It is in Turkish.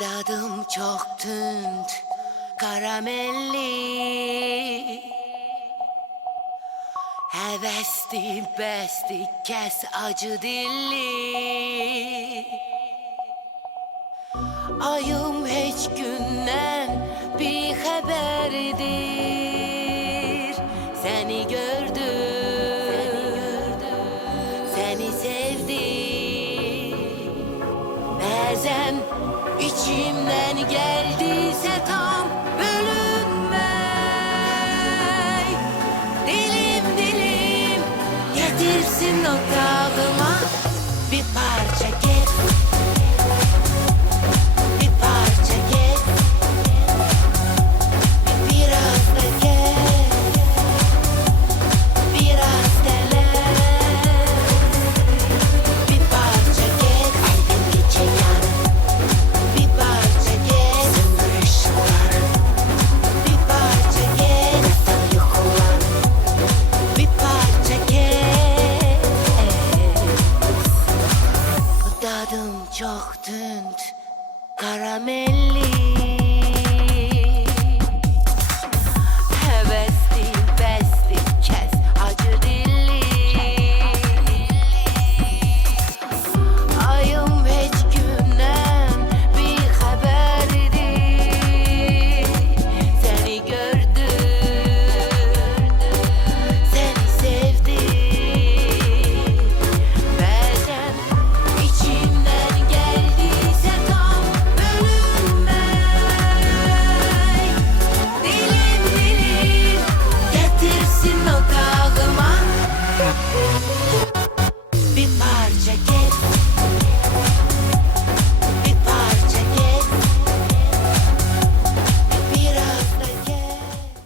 Dadım çok tünd, karamelli. Hevesli besti kes acı dilli. Ayım hiç günden bir haberdir. Seni gördüm, seni sevdim Bazen içimden geldiyse tam bölünmek Dilim dilim getirsin otağıma bir parça Dadım çok tünt Karamelli